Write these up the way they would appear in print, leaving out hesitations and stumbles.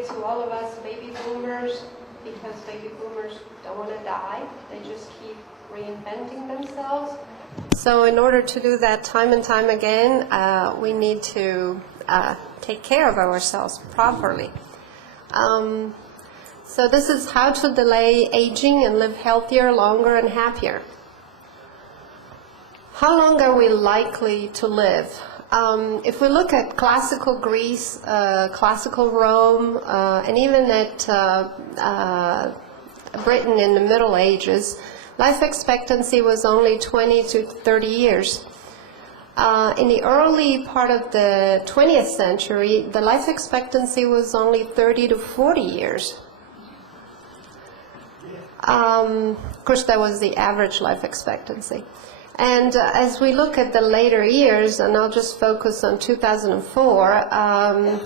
related to all of us baby boomers, because baby boomers don't want to die. They just keep reinventing themselves. So in order to do that time and time again, we need to take care of ourselves properly. So this is how to delay aging and live healthier, longer, and happier. How long are we likely to live? If we look at classical Greece, classical Rome, and even at Britain in the Middle Ages, life expectancy was only 20 to 30 years. In the early part of the 20th century, the life expectancy was only 30 to 40 years. Of course, that was the average life expectancy. And as we look at the later years, and I'll just focus on 2004,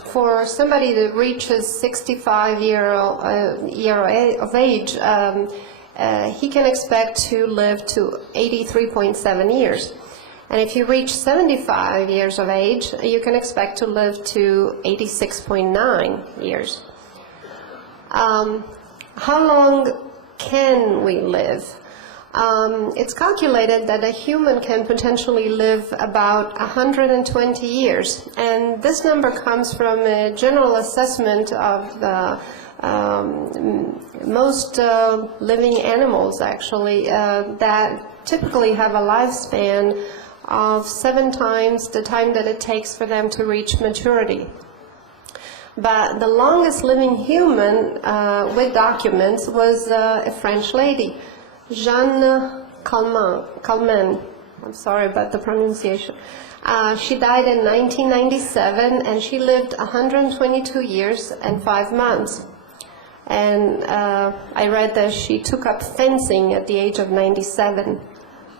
for somebody that reaches 65 year of age, he can expect to live to 83.7 years. And if you reach 75 years of age, you can expect to live to 86.9 years. How long can we live? It's calculated that a human can potentially live about 120 years. And this number comes from a general assessment of the most living animals, actually, that typically have a lifespan of 7 times the time that it takes for them to reach maturity. But the longest living human with documents was a French lady, Jeanne Calment. I'm sorry about the pronunciation. She died in 1997, and she lived 122 years and 5 months. And I read that she took up fencing at the age of 97.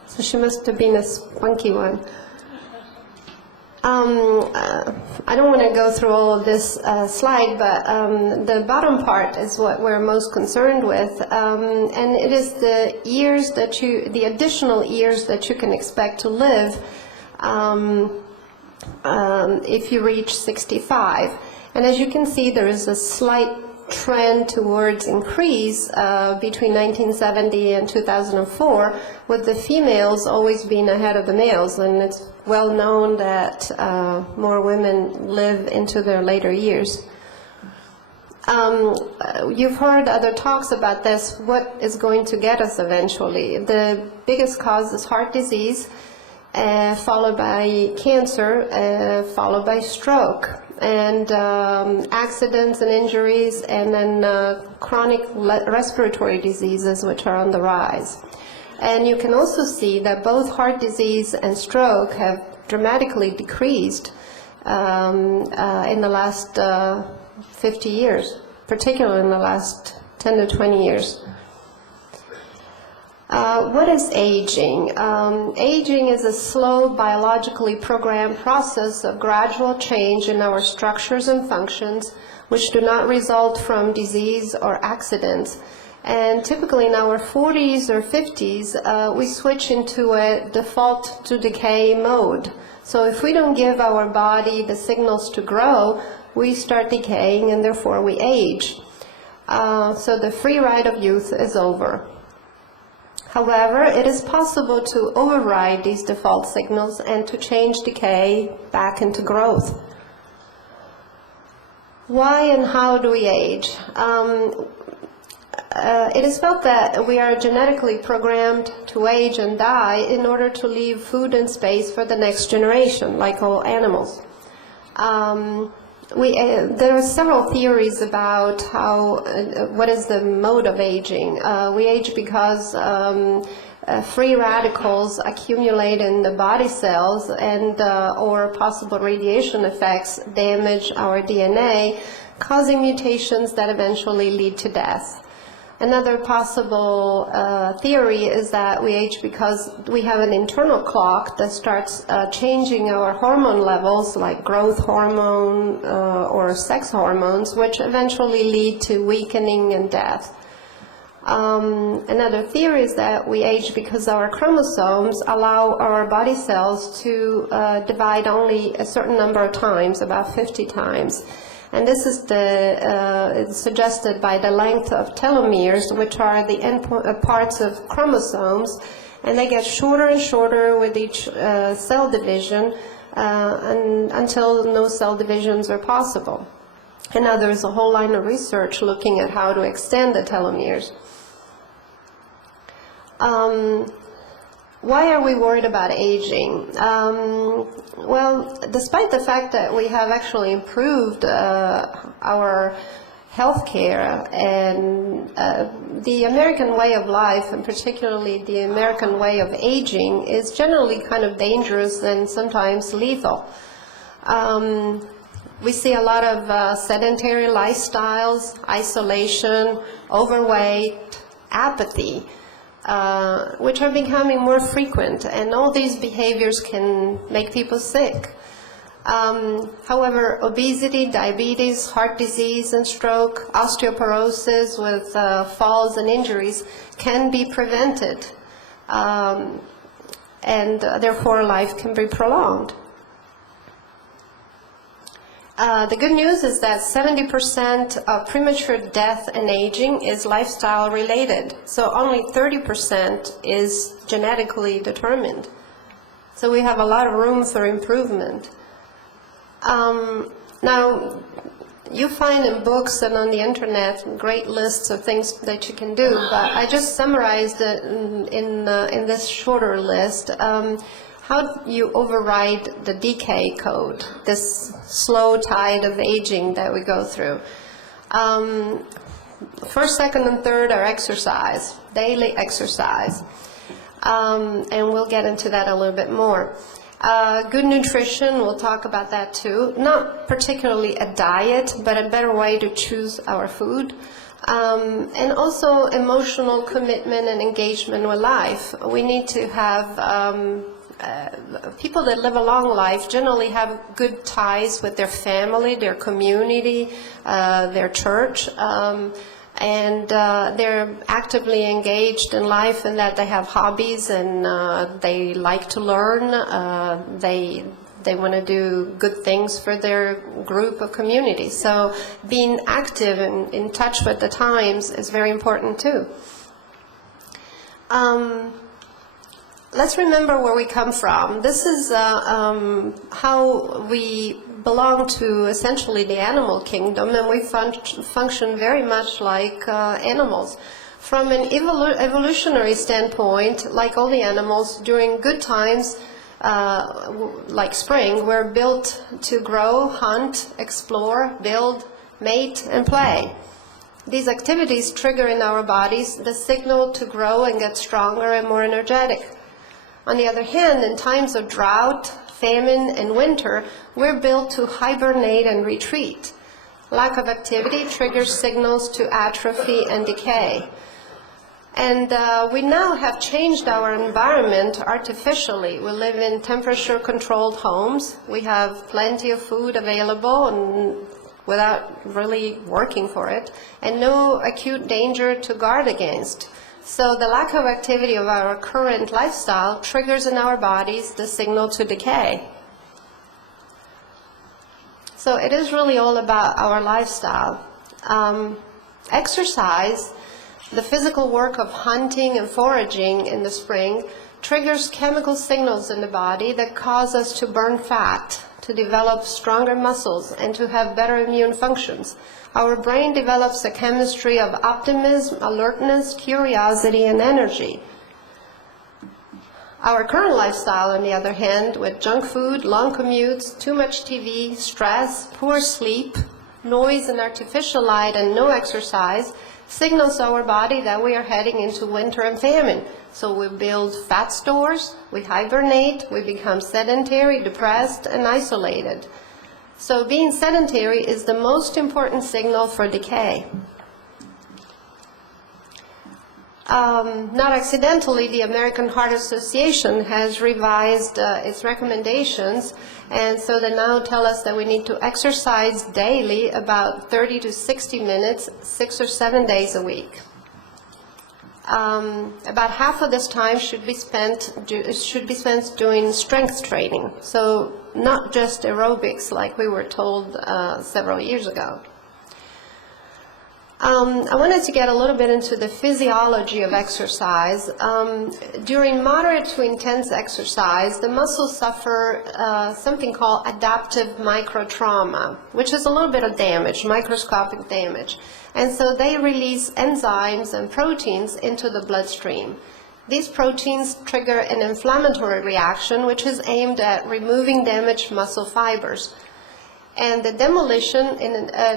So she must have been a spunky one. I don't want to go through all of this slide, but the bottom part is what we're most concerned with, and it is the years that the additional years that you can expect to live if you reach 65. And as you can see, there is a slight trend towards increase between 1970 and 2004, with the females always being ahead of the males, and it's well known that more women live into their later years. You've heard other talks about this. What is going to get us eventually? The biggest cause is heart disease, followed by cancer, followed by stroke, and accidents and injuries, and then chronic respiratory diseases, which are on the rise. And you can also see that both heart disease and stroke have dramatically decreased in the last 50 years, particularly in the last 10 to 20 years. What is aging? Aging is a slow, biologically programmed process of gradual change in our structures and functions, which do not result from disease or accidents. And typically in our 40s or 50s, we switch into a default to decay mode. So if we don't give our body the signals to grow, we start decaying, and therefore we age. So the free ride of youth is over. However, it is possible to override these default signals and to change decay back into growth. Why and how do we age? It is felt that we are genetically programmed to age and die in order to leave food and space for the next generation, like all animals. There are several theories about what is the mode of aging. We age because free radicals accumulate in the body cells, and or possible radiation effects damage our DNA, causing mutations that eventually lead to death. Another possible theory is that we age because we have an internal clock that starts changing our hormone levels, like growth hormone or sex hormones, which eventually lead to weakening and death. Another theory is that we age because our chromosomes allow our body cells to divide only a certain number of times, about 50 times. And this is it's suggested by the length of telomeres, which are the end parts of chromosomes, and they get shorter and shorter with each cell division until no cell divisions are possible. And now there's a whole line of research looking at how to extend the telomeres. Why are we worried about aging? Well, despite the fact that we have actually improved our healthcare and the American way of life, and particularly the American way of aging, is generally kind of dangerous and sometimes lethal. We see a lot of sedentary lifestyles, isolation, overweight, apathy, which are becoming more frequent, and all these behaviors can make people sick. However, obesity, diabetes, heart disease and stroke, osteoporosis with falls and injuries can be prevented, and therefore life can be prolonged. The good news is that 70% of premature death and aging is lifestyle related, so only 30% is genetically determined. So we have a lot of room for improvement. Now, you find in books and on the internet great lists of things that you can do, but I just summarized it in this shorter list. How you override the decay code, this slow tide of aging that we go through. First, second, and third are exercise, daily exercise. And we'll get into that a little bit more. Good nutrition, we'll talk about that too. Not particularly a diet, but a better way to choose our food. And also emotional commitment and engagement with life. We need to have people that live a long life generally have good ties with their family, their community, their church, and they're actively engaged in life, and that they have hobbies and they like to learn. They want to do good things for their group of community. So being active and in touch with the times is very important too. Let's remember where we come from. This is how we belong to essentially the animal kingdom, and we function very much like animals. From an evolutionary standpoint, like all the animals, during good times, like spring, we're built to grow, hunt, explore, build, mate, and play. These activities trigger in our bodies the signal to grow and get stronger and more energetic. On the other hand, in times of drought, famine, and winter, we're built to hibernate and retreat. Lack of activity triggers signals to atrophy and decay. And we now have changed our environment artificially. We live in temperature-controlled homes. We have plenty of food available and without really working for it, and no acute danger to guard against. So the lack of activity of our current lifestyle triggers in our bodies the signal to decay. So it is really all about our lifestyle. Exercise, the physical work of hunting and foraging in the spring, triggers chemical signals in the body that cause us to burn fat, to develop stronger muscles, and to have better immune functions. Our brain develops a chemistry of optimism, alertness, curiosity, and energy. Our current lifestyle, on the other hand, with junk food, long commutes, too much TV, stress, poor sleep, noise and artificial light, and no exercise, signals our body that we are heading into winter and famine. So we build fat stores, we hibernate, we become sedentary, depressed, and isolated. So being sedentary is the most important signal for decay. Not accidentally, the American Heart Association has revised its recommendations, and so they now tell us that we need to exercise daily about 30 to 60 minutes, 6 or 7 days a week. About half of this time should be spent doing strength training. So not just aerobics like we were told several years ago. I wanted to get a little bit into the physiology of exercise. During moderate to intense exercise, the muscles suffer something called adaptive microtrauma, which is a little bit of damage, microscopic damage. And so they release enzymes and proteins into the bloodstream. These proteins trigger an inflammatory reaction, which is aimed at removing damaged muscle fibers. And the demolition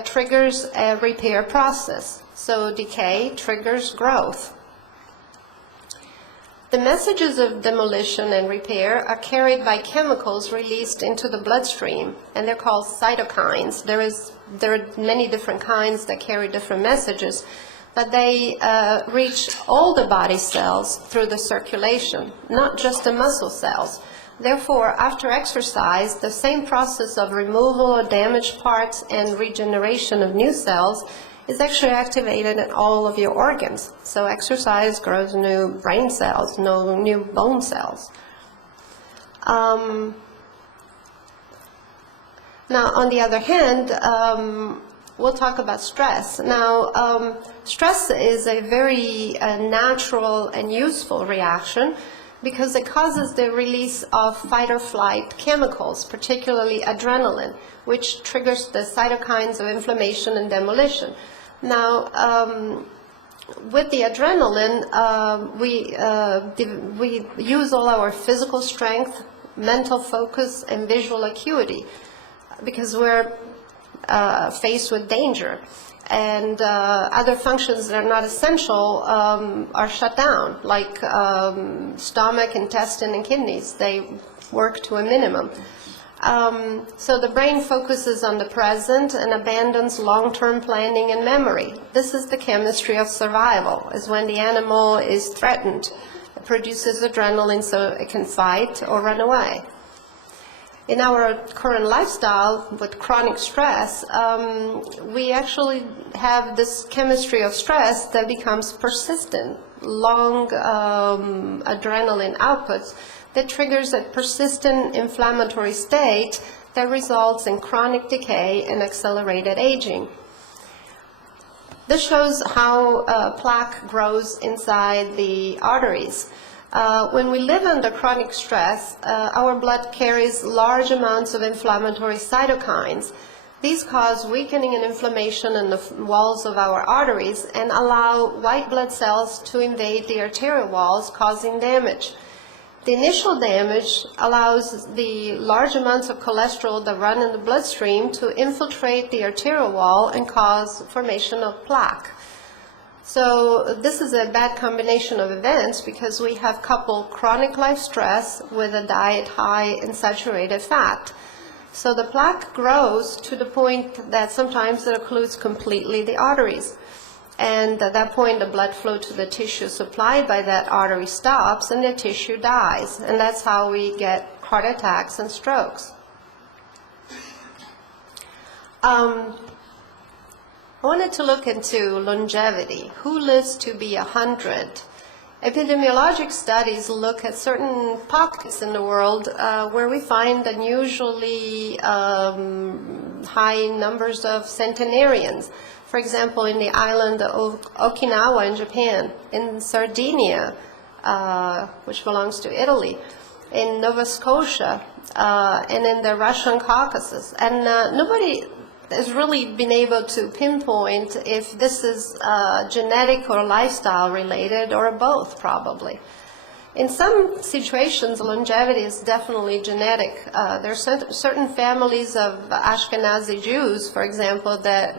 triggers a repair process. So decay triggers growth. The messages of demolition and repair are carried by chemicals released into the bloodstream, and they're called cytokines. There are many different kinds that carry different messages, but they reach all the body cells through the circulation, not just the muscle cells. Therefore, after exercise, the same process of removal of damaged parts and regeneration of new cells is actually activated in all of your organs. So exercise grows new brain cells, new bone cells. Now, on the other hand, we'll talk about stress. Now, stress is a very natural and useful reaction, because it causes the release of fight or flight chemicals, particularly adrenaline, which triggers the cytokines of inflammation and demolition. Now, with the adrenaline, we use all our physical strength, mental focus, and visual acuity, because we're faced with danger. And other functions that are not essential are shut down, like stomach, intestine, and kidneys. They work to a minimum. So the brain focuses on the present and abandons long-term planning and memory. This is the chemistry of survival, is when the animal is threatened. It produces adrenaline so it can fight or run away. In our current lifestyle with chronic stress, we actually have this chemistry of stress that becomes persistent, long adrenaline outputs that triggers a persistent inflammatory state that results in chronic decay and accelerated aging. This shows how plaque grows inside the arteries. When we live under chronic stress, our blood carries large amounts of inflammatory cytokines. These cause weakening and inflammation in the walls of our arteries and allow white blood cells to invade the arterial walls, causing damage. The initial damage allows the large amounts of cholesterol that run in the bloodstream to infiltrate the arterial wall and cause formation of plaque. So this is a bad combination of events because we have coupled chronic life stress with a diet high in saturated fat. So the plaque grows to the point that sometimes it occludes completely the arteries. And at that point, the blood flow to the tissue supplied by that artery stops and the tissue dies. And that's how we get heart attacks and strokes. I wanted to look into longevity. Who lives to be 100? Epidemiologic studies look at certain pockets in the world where we find unusually high numbers of centenarians. For example, in the island of Okinawa in Japan, in Sardinia, which belongs to Italy, in Nova Scotia, and in the Russian Caucasus. And nobody has really been able to pinpoint if this is genetic or lifestyle related or both, probably. In some situations, longevity is definitely genetic. There are certain families of Ashkenazi Jews, for example, that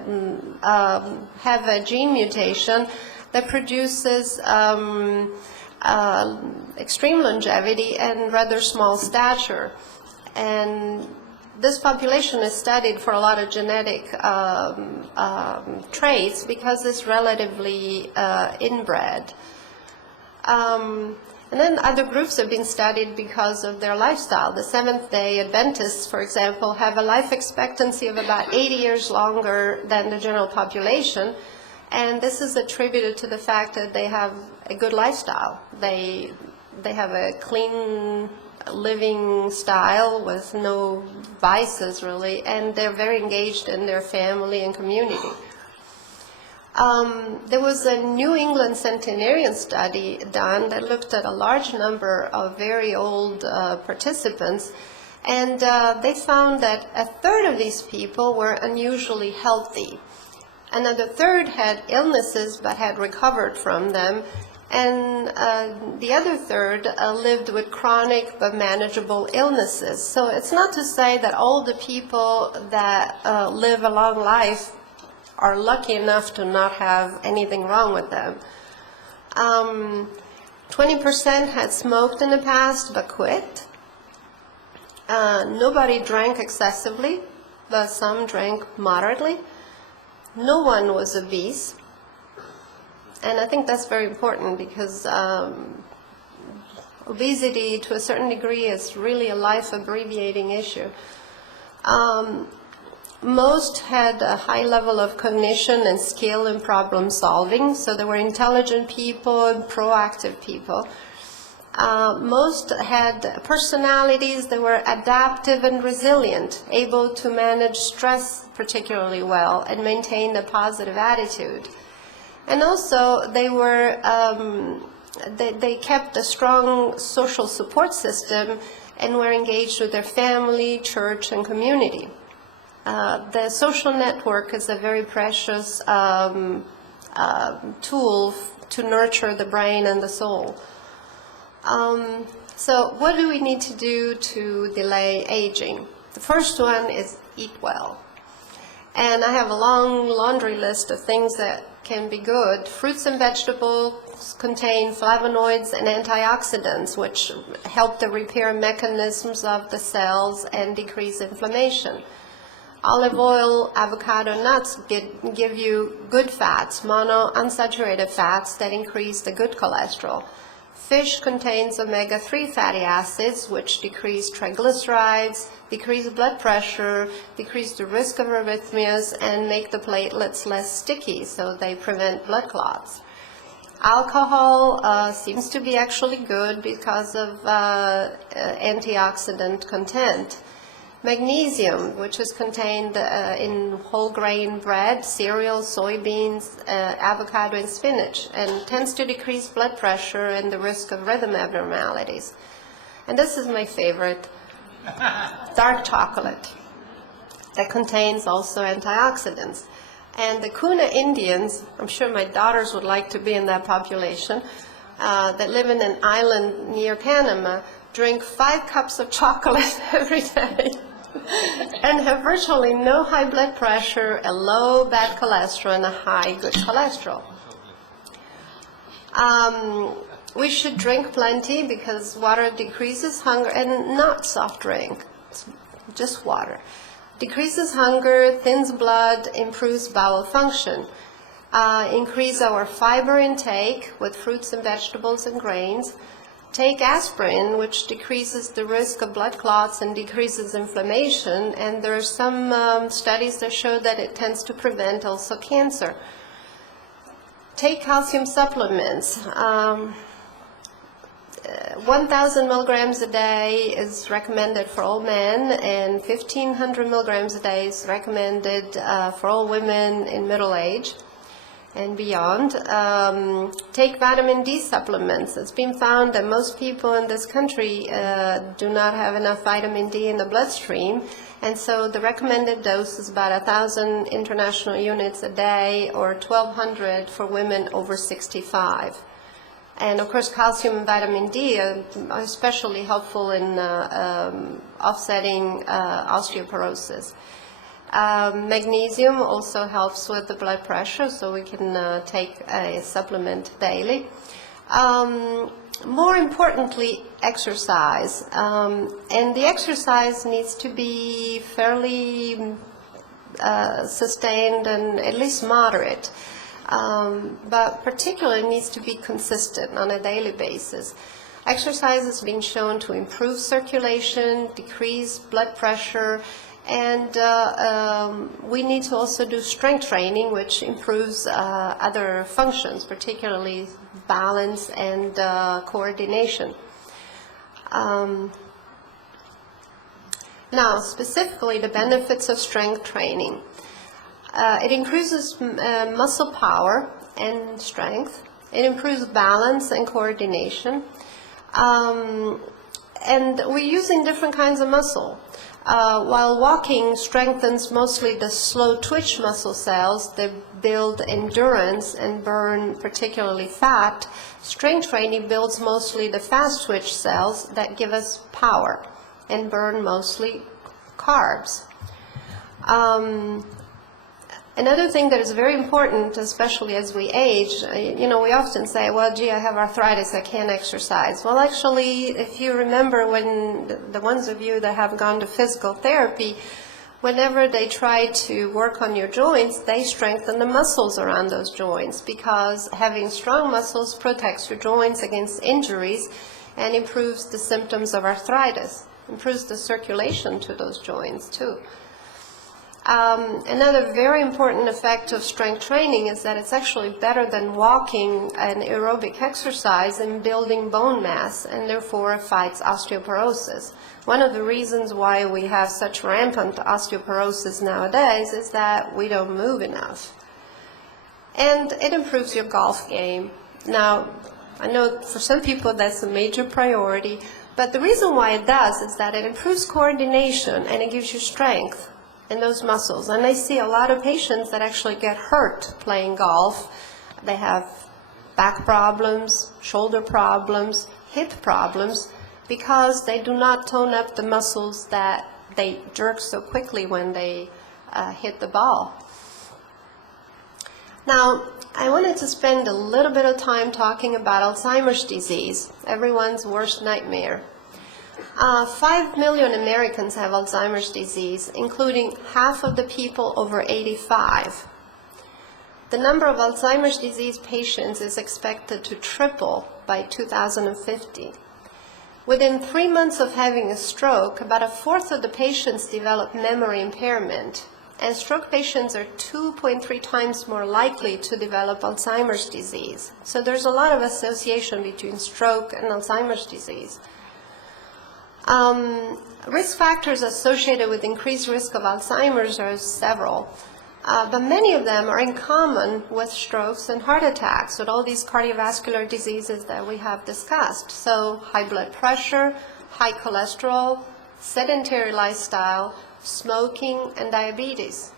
have a gene mutation that produces extreme longevity and rather small stature. And this population is studied for a lot of genetic traits because it's relatively inbred. And then other groups have been studied because of their lifestyle. The Seventh-day Adventists, for example, have a life expectancy of about 80 years longer than the general population. And this is attributed to the fact that they have a good lifestyle. They have a clean living style with no vices really, and they're very engaged in their family and community. There was a New England centenarian study done that looked at a large number of very old participants, and they found that a third of these people were unusually healthy. Another third had illnesses but had recovered from them, and the other third lived with chronic but manageable illnesses. So it's not to say that all the people that live a long life are lucky enough to not have anything wrong with them. 20% had smoked in the past but quit. Nobody drank excessively, but some drank moderately. No one was obese. And I think that's very important because obesity to a certain degree is really a life abbreviating issue. Most had a high level of cognition and skill in problem solving, so they were intelligent people and proactive people. Most had personalities that were adaptive and resilient, able to manage stress particularly well and maintain a positive attitude. And also they were they kept a strong social support system and were engaged with their family, church, and community. The social network is a very precious tool to nurture the brain and the soul. So what do we need to do to delay aging? The first one is eat well. And I have a long laundry list of things that can be good. Fruits and vegetables contain flavonoids and antioxidants, which help the repair mechanisms of the cells and decrease inflammation. Olive oil, avocado, nuts give you good fats, monounsaturated fats that increase the good cholesterol. Fish contains omega-3 fatty acids, which decrease triglycerides, decrease blood pressure, decrease the risk of arrhythmias, and make the platelets less sticky, so they prevent blood clots. Alcohol seems to be actually good because of antioxidant content. Magnesium, which is contained in whole grain bread, cereal, soybeans, avocado, and spinach, and tends to decrease blood pressure and the risk of rhythm abnormalities. And this is my favorite, dark chocolate, that contains also antioxidants. And the Kuna Indians, I'm sure my daughters would like to be in that population, that live in an island near Panama, drink 5 cups of chocolate every day and have virtually no high blood pressure, a low bad cholesterol, and a high good cholesterol. We should drink plenty because water decreases hunger, and not soft drink, just water. Decreases hunger, thins blood, improves bowel function. Increase our fiber intake with fruits and vegetables and grains. Take aspirin, which decreases the risk of blood clots and decreases inflammation, and there are some studies that show that it tends to prevent also cancer. Take calcium supplements. 1,000 milligrams a day is recommended for all men, and 1,500 milligrams a day is recommended for all women in middle age and beyond. Take vitamin D supplements. It's been found that most people in this country do not have enough vitamin D in the bloodstream, and so the recommended dose is about 1,000 international units a day, or 1,200 for women over 65. And of course, calcium and vitamin D are especially helpful in offsetting osteoporosis. Magnesium also helps with the blood pressure, so we can take a supplement daily. More importantly, exercise. And the exercise needs to be fairly sustained and at least moderate. But particularly needs to be consistent on a daily basis. Exercise has been shown to improve circulation, decrease blood pressure, and we need to also do strength training, which improves other functions, particularly balance and coordination. Now, specifically the benefits of strength training. It increases muscle power and strength. It improves balance and coordination. And we're using different kinds of muscle. While walking strengthens mostly the slow twitch muscle cells that build endurance and burn particularly fat, strength training builds mostly the fast twitch cells that give us power and burn mostly carbs. Another thing that is very important, especially as we age, we often say, well, gee, I have arthritis, I can't exercise. Well, actually, if you remember when the ones of you that have gone to physical therapy, whenever they try to work on your joints, they strengthen the muscles around those joints, because having strong muscles protects your joints against injuries and improves the symptoms of arthritis, improves the circulation to those joints too. Another very important effect of strength training is that it's actually better than walking and aerobic exercise in building bone mass, and therefore fights osteoporosis. One of the reasons why we have such rampant osteoporosis nowadays is that we don't move enough. And it improves your golf game. Now, I know for some people that's a major priority, but the reason why it does is that it improves coordination and it gives you strength in those muscles. And I see a lot of patients that actually get hurt playing golf. They have back problems, shoulder problems, hip problems, because they do not tone up the muscles that they jerk so quickly when they hit the ball. Now, I wanted to spend a little bit of time talking about Alzheimer's disease, everyone's worst nightmare. 5 million Americans have Alzheimer's disease, including half of the people over 85. The number of Alzheimer's disease patients is expected to triple by 2050. Within 3 months of having a stroke, about a fourth of the patients develop memory impairment, and stroke patients are 2.3 times more likely to develop Alzheimer's disease. So there's a lot of association between stroke and Alzheimer's disease. Risk factors associated with increased risk of Alzheimer's are several, but many of them are in common with strokes and heart attacks, with all these cardiovascular diseases that we have discussed. So high blood pressure, high cholesterol, sedentary lifestyle, smoking, and diabetes.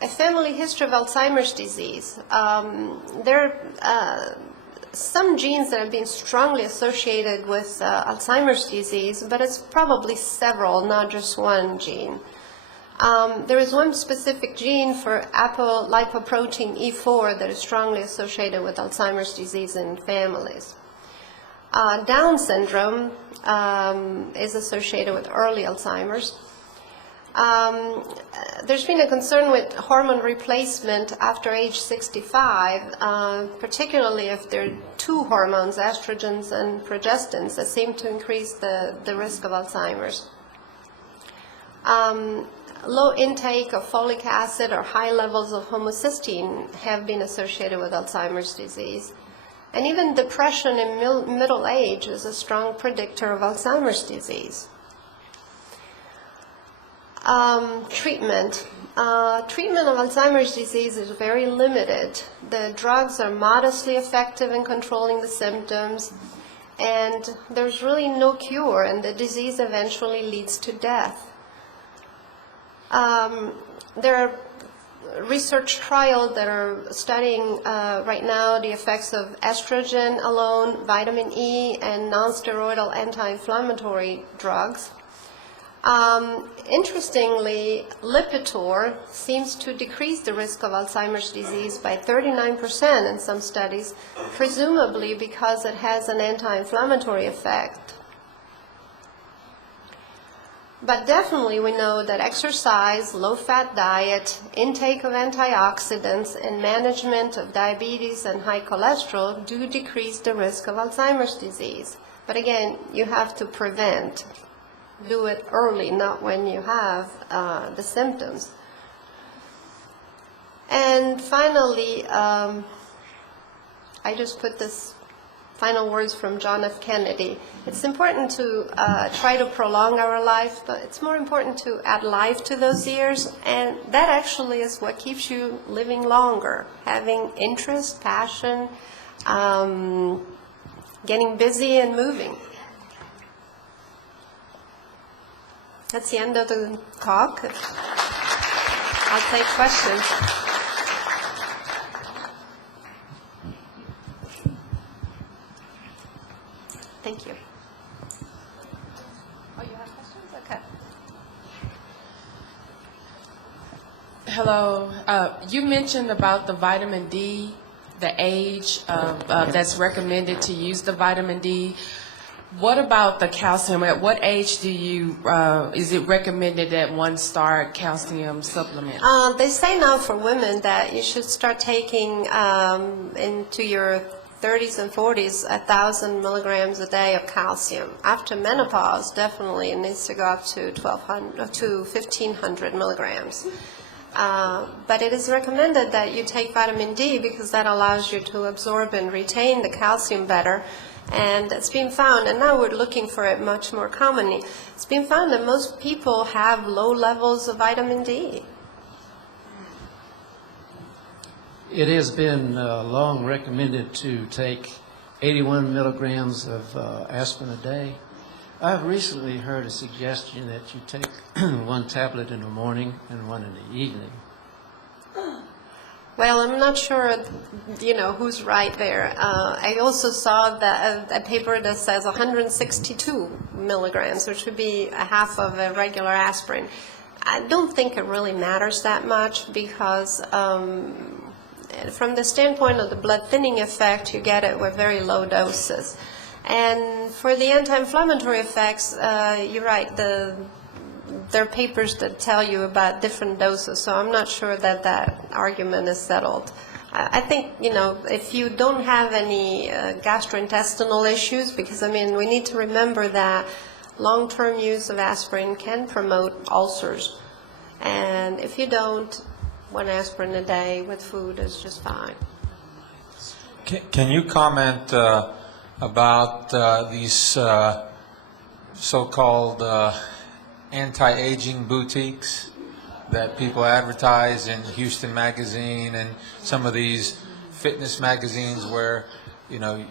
A family history of Alzheimer's disease. Some genes that have been strongly associated with Alzheimer's disease, but it's probably several, not just one gene. There is one specific gene for apolipoprotein E4 that is strongly associated with Alzheimer's disease in families. Down syndrome is associated with early Alzheimer's. There's been a concern with hormone replacement after age 65, particularly if there are two hormones, estrogens and progestins, that seem to increase the risk of Alzheimer's. Low intake of folic acid or high levels of homocysteine have been associated with Alzheimer's disease. And even depression in middle age is a strong predictor of Alzheimer's disease. Treatment. Treatment of Alzheimer's disease is very limited. The drugs are modestly effective in controlling the symptoms, and there's really no cure, and the disease eventually leads to death. There are research trials that are studying right now the effects of estrogen alone, vitamin E, and non-steroidal anti-inflammatory drugs. Interestingly, Lipitor seems to decrease the risk of Alzheimer's disease by 39% in some studies, presumably because it has an anti-inflammatory effect. But definitely we know that exercise, low-fat diet, intake of antioxidants, and management of diabetes and high cholesterol do decrease the risk of Alzheimer's disease. But again, you have to prevent. Do it early, not when you have the symptoms. And finally, I just put this final words from John F. Kennedy. It's important to try to prolong our life, but it's more important to add life to those years, and that actually is what keeps you living longer, having interest, passion, getting busy and moving. That's the end of the talk. I'll take questions. Thank you. Oh, you have questions? Okay. Hello. You mentioned about the vitamin D, the age that's recommended to use the vitamin D. What about the calcium? At what age do you is it recommended that one start calcium supplements? They say now for women that you should start taking into your 30s and 40s 1,000 milligrams a day of calcium. After menopause, definitely it needs to go up to 1,500 milligrams. But it is recommended that you take vitamin D because that allows you to absorb and retain the calcium better. And it's been found, and now we're looking for it much more commonly, it's been found that most people have low levels of vitamin D. It has been long recommended to take 81 milligrams of aspirin a day. I've recently heard a suggestion that you take one tablet in the morning and one in the evening. Well, I'm not sure, who's right there. I also saw that a paper that says 162 milligrams, which would be a half of a regular aspirin. I don't think it really matters that much because from the standpoint of the blood thinning effect, you get it with very low doses. And for the anti-inflammatory effects, you're right, there are papers that tell you about different doses, so I'm not sure that that argument is settled. I think, if you don't have any gastrointestinal issues, because, we need to remember that long-term use of aspirin can promote ulcers. And if you don't, one aspirin a day with food is just fine. Can you comment about these so-called anti-aging boutiques that people advertise in Houston Magazine and some of these fitness magazines where, I don't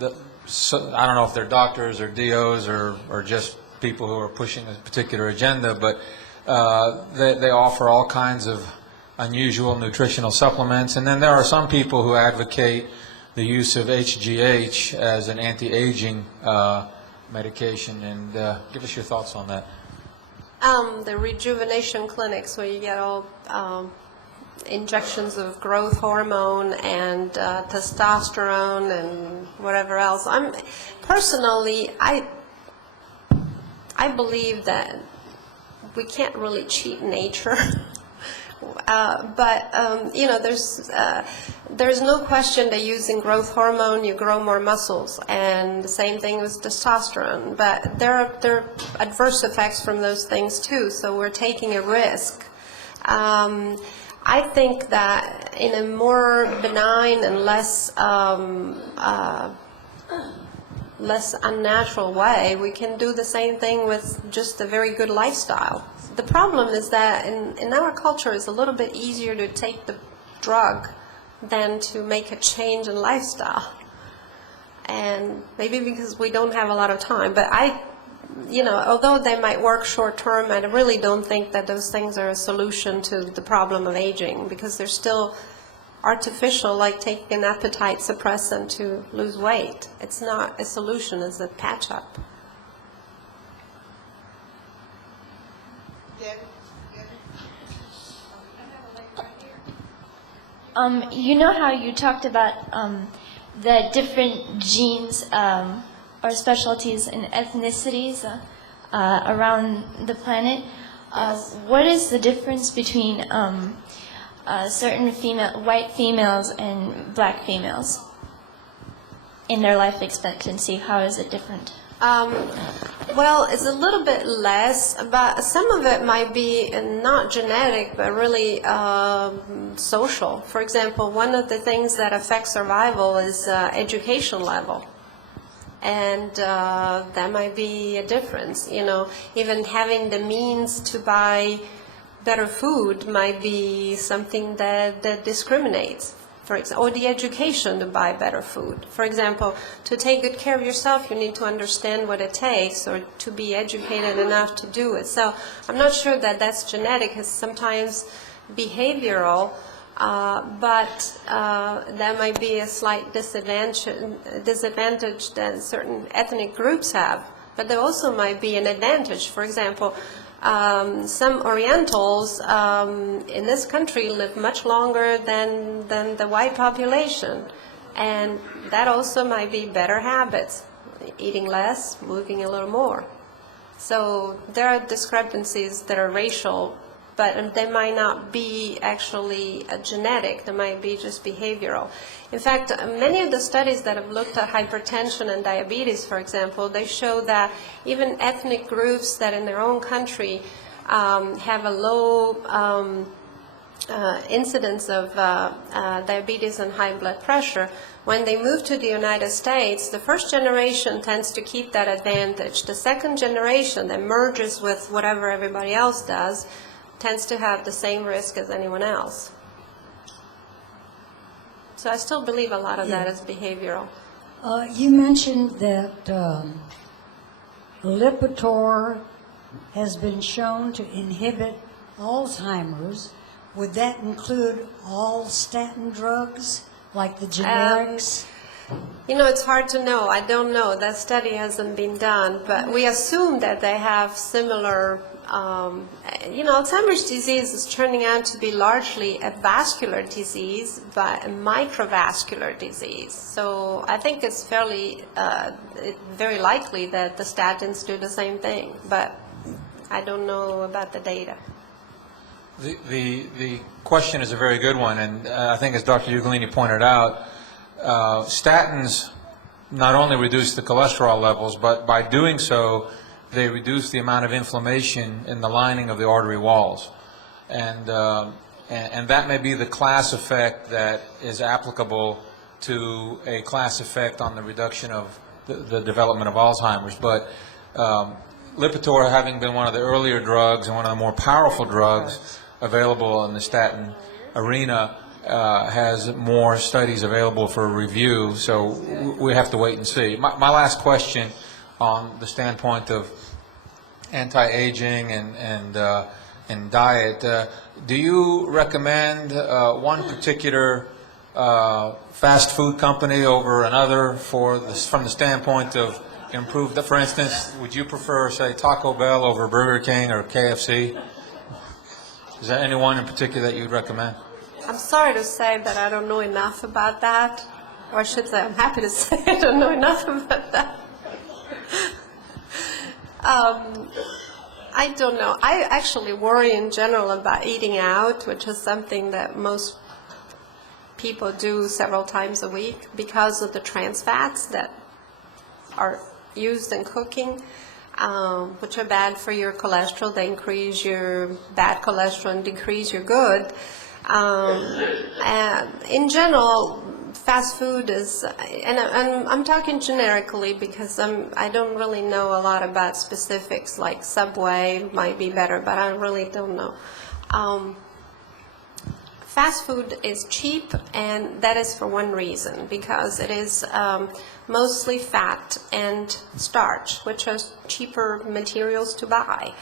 know if they're doctors or DOs or just people who are pushing a particular agenda, but they offer all kinds of unusual nutritional supplements. And then there are some people who advocate the use of HGH as an anti-aging medication. And give us your thoughts on that. The rejuvenation clinics where you get all injections of growth hormone and testosterone and whatever else. Personally, I believe that we can't really cheat nature. But there's no question that using growth hormone you grow more muscles, and the same thing with testosterone. But there are adverse effects from those things too, so we're taking a risk. I think that in a more benign and less unnatural way, we can do the same thing with just a very good lifestyle. The problem is that in our culture it's a little bit easier to take the drug than to make a change in lifestyle. And maybe because we don't have a lot of time. But although they might work short term, I really don't think that those things are a solution to the problem of aging, because they're still artificial, like taking an appetite suppressant to lose weight. It's not a solution, it's a patch-up. You know how you talked about the different genes or specialties and ethnicities around the planet? Yes. What is the difference between certain white females and black females in their life expectancy? How is it different? Well, it's a little bit less, but some of it might be not genetic, but really social. For example, one of the things that affects survival is education level. And that might be a difference. Even having the means to buy better food might be something that discriminates. For example, or the education to buy better food. For example, to take good care of yourself, you need to understand what it takes, or to be educated enough to do it. So I'm not sure that that's genetic. It's sometimes behavioral, but that might be a slight disadvantage that certain ethnic groups have. But there also might be an advantage. For example, some Orientals in this country live much longer than the white population, and that also might be better habits, eating less, moving a little more. So there are discrepancies that are racial, but they might not be actually genetic. They might be just behavioral. In fact, many of the studies that have looked at hypertension and diabetes, for example, they show that even ethnic groups that in their own country have a low incidence of diabetes and high blood pressure, when they move to the United States, the first generation tends to keep that advantage. The second generation that merges with whatever everybody else does tends to have the same risk as anyone else. So I still believe a lot of that is behavioral. You mentioned that Lipitor has been shown to inhibit Alzheimer's. Would that include all statin drugs, like the generics? It's hard to know. I don't know. That study hasn't been done, but we assume that they have similar. Alzheimer's disease is turning out to be largely a vascular disease, but a microvascular disease. So I think it's very likely that the statins do the same thing, but I don't know about the data. The question is a very good one, and I think as Dr. Ugolini pointed out, statins not only reduce the cholesterol levels, but by doing so, they reduce the amount of inflammation in the lining of the artery walls. And that may be the class effect that is applicable to a class effect on the reduction of the development of Alzheimer's. But Lipitor, having been one of the earlier drugs and one of the more powerful drugs available in the statin arena, has more studies available for review, so we have to wait and see. My last question on the standpoint of anti-aging and diet, do you recommend one particular fast food company over another from the standpoint of improved? For instance, would you prefer, say, Taco Bell over Burger King or KFC? Is there anyone in particular that you'd recommend? I'm sorry to say that I don't know enough about that, or I should say I'm happy to say I don't know enough about that. I don't know. I actually worry in general about eating out, which is something that most people do several times a week because of the trans fats that are used in cooking, which are bad for your cholesterol. They increase your bad cholesterol and decrease your good. And in general, fast food is, and I'm talking generically because I don't really know a lot about specifics, like Subway might be better, but I really don't know. Fast food is cheap, and that is for one reason, because it is mostly fat and starch, which are cheaper materials to buy.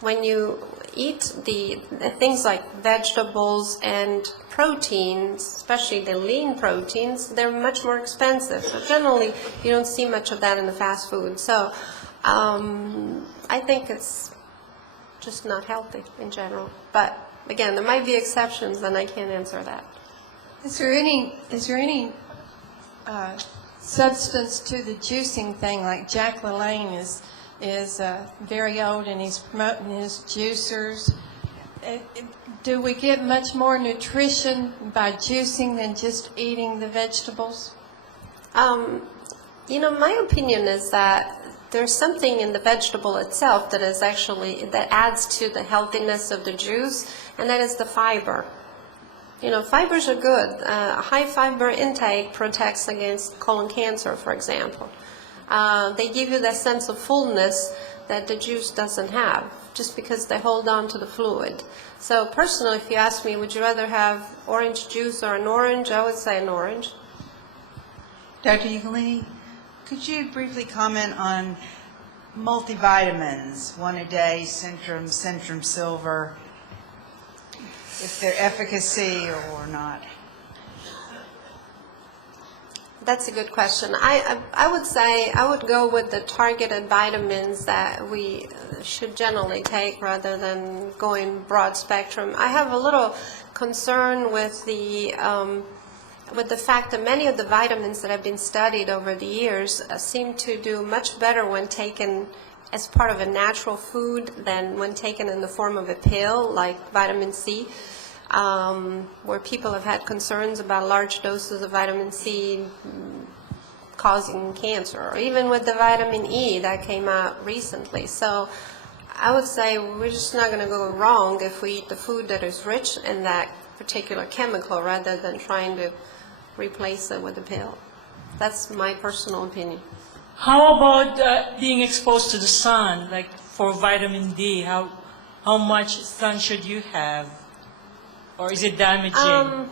When you eat the things like vegetables and proteins, especially the lean proteins, they're much more expensive. So generally, you don't see much of that in the fast food. So I think it's just not healthy in general. But again, there might be exceptions, and I can't answer that. Is there any substance to the juicing thing? Like Jack LaLanne is very old, and he's promoting his juicers. Do we get much more nutrition by juicing than just eating the vegetables? My opinion is that there's something in the vegetable itself that is actually, that adds to the healthiness of the juice, and that is the fiber. Fibers are good. High fiber intake protects against colon cancer, for example. They give you that sense of fullness that the juice doesn't have, just because they hold on to the fluid. So personally, if you ask me, would you rather have orange juice or an orange, I would say an orange. Dr. Ugolini, could you briefly comment on multivitamins, one a day, Centrum, Centrum Silver, if their efficacy or not? That's a good question. I would say I would go with the targeted vitamins that we should generally take rather than going broad spectrum. I have a little concern with the fact that many of the vitamins that have been studied over the years seem to do much better when taken as part of a natural food than when taken in the form of a pill, like vitamin C. Where people have had concerns about large doses of vitamin C causing cancer, or even with the vitamin E that came out recently. So I would say we're just not going to go wrong if we eat the food that is rich in that particular chemical rather than trying to replace it with a pill. That's my personal opinion. How about being exposed to the sun, like for vitamin D? How much sun should you have? Or is it damaging?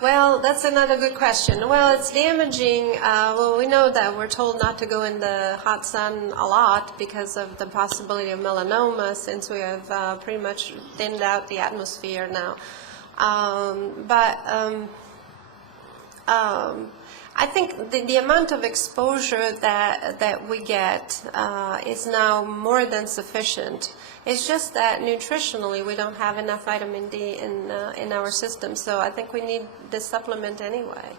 Well, that's another good question. Well, it's damaging. Well, we know that we're told not to go in the hot sun a lot because of the possibility of melanoma, since we have pretty much thinned out the atmosphere now. I think the amount of exposure that we get is now more than sufficient. It's just that nutritionally we don't have enough vitamin D in our system, so I think we need this supplement anyway.